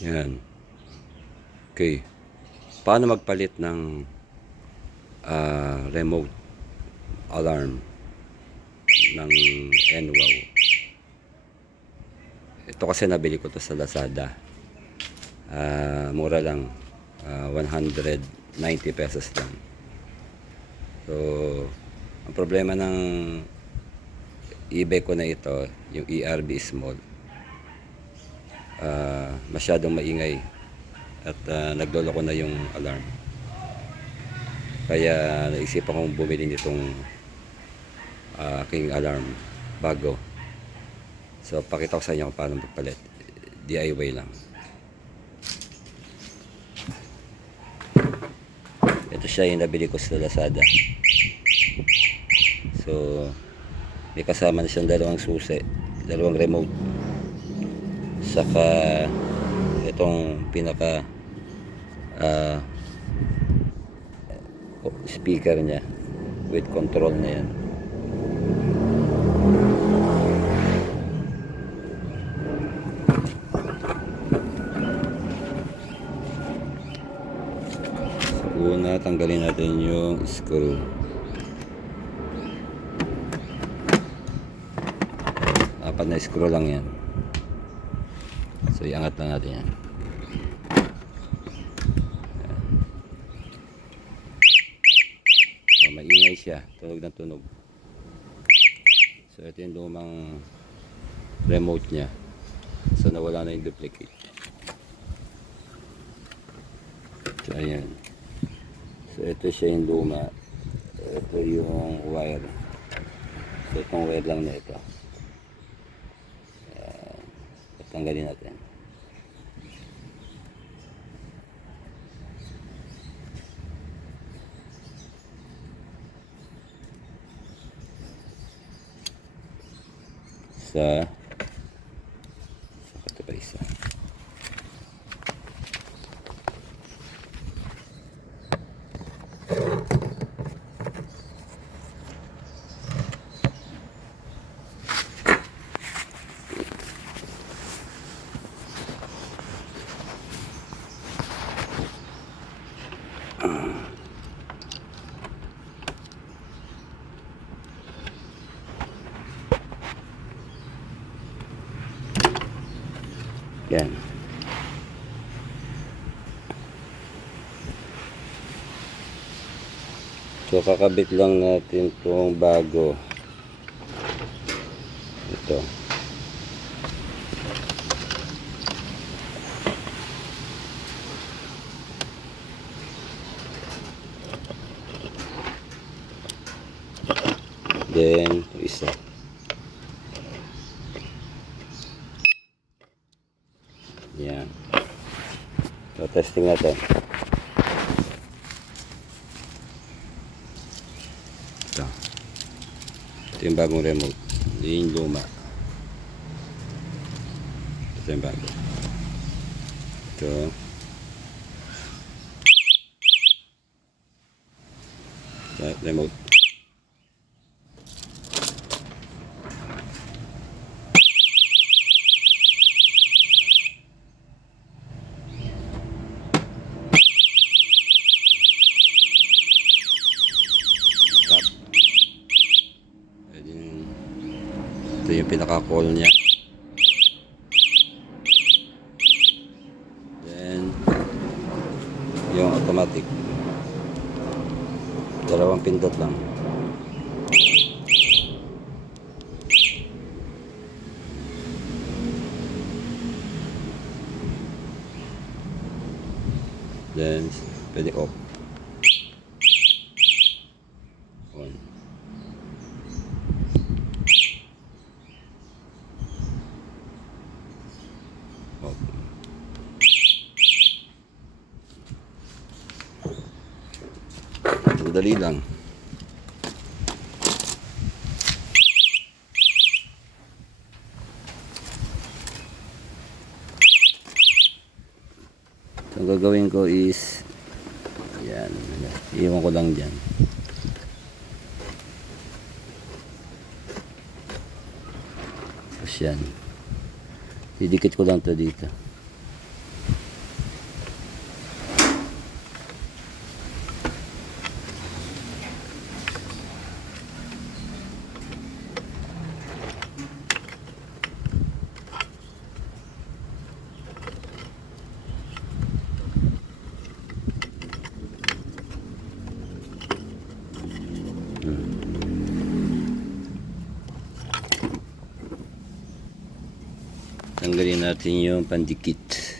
Yan. Okay. Paano magpalit ng remote alarm ng NWOW? Ito kasi nabili ko to sa Lazada. Mura lang. 190 pesos lang. So, ang problema ng eBay ko na ito, yung ERB small, masyadong maingay at nagloloko na yung alarm. Kaya naisipan kong bumili nitong aking alarm bago. So pakita ko sa inyo kung paano magpalit. DIY lang. Ito siya yung nabili ko sa Lazada. So may kasama na siyang dalawang susi, dalawang remote, saka itong pinaka speaker niya with control na yan. So, una tanggalin natin yung screw. Apat na screw lang yan. So iangat lang natin yan. So, maingay siya, tunog na tunog. So ito yung lumang remote niya. So nawala na yung duplicate. So ayan. So ito siya yung luma. Ito yung wire. So itong wire lang na ito. Tanggalin natin. Saka ito pa isa. Yan. So kakabit lang natin itong bago. Ito. Then isa. Yan. So testing natin. Ito yung bagong remote. Yung luma. Ito yung bago. Ito. Remote. Ito yung pinaka-call niya. Then yung automatic, dalawang pindot lang. Then pwede off, on. Off. Madali lang. So, ang gagawin ko is yan, iwan ko lang dyan. Tapos yan, didikit ko lang to dito. Tanggalin natin yung pandikit.